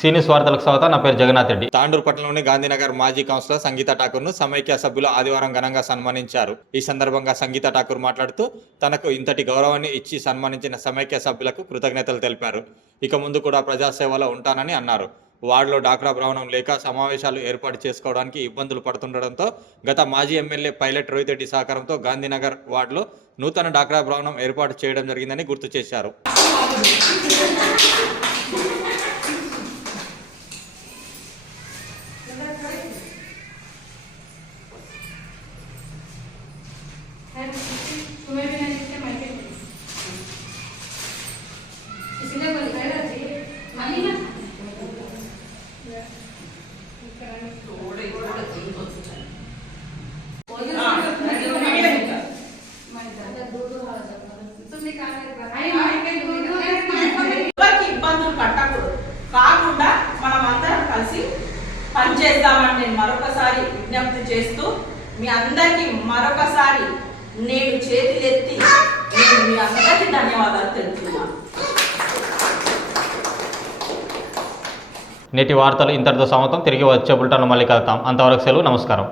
సీనియస్ వార్తలకు స్వాగతం నా పేరు జగన్నాథ్ రెడ్డి. తాండూరు పట్టణంలోని గాంధీనగర్ మాజీ కౌన్సిలర్ సంగీత ఠాకూర్ను సమైక్య సభ్యులు ఆదివారం ఘనంగా సన్మానించారు. ఈ సందర్భంగా సంగీత ఠాకూర్ మాట్లాడుతూ తనకు ఇంతటి గౌరవాన్ని ఇచ్చి సన్మానించిన సమైక్య సభ్యులకు కృతజ్ఞతలు తెలిపారు. ఇక ముందు కూడా ప్రజాసేవలో ఉంటానని అన్నారు. వార్డులో డాక్రా భ్రమణం లేక సమావేశాలు ఏర్పాటు చేసుకోవడానికి ఇబ్బందులు పడుతుండటంతో గత మాజీ ఎమ్మెల్యే పైలట్ రోహిత్ రెడ్డి సహకారంతో గాంధీనగర్ వార్డులో నూతన డాక్రా భ్రమణం ఏర్పాటు చేయడం జరిగిందని గుర్తు చేశారు. పనిచేస్తామని నేను మరొకసారి విజ్ఞప్తి చేస్తూ మీ అందరికీ మరొకసారి నేను చేతులెత్తి నేను మీ అందరికీ ధన్యవాదాలు తెలుపుతున్నాను. నేటి వార్తలు ఇంతటితో సమతం తిరిగి వచ్చే బుల్టన్ మళ్ళీ కలుతాం అంతవరకు సెలవు. నమస్కారం.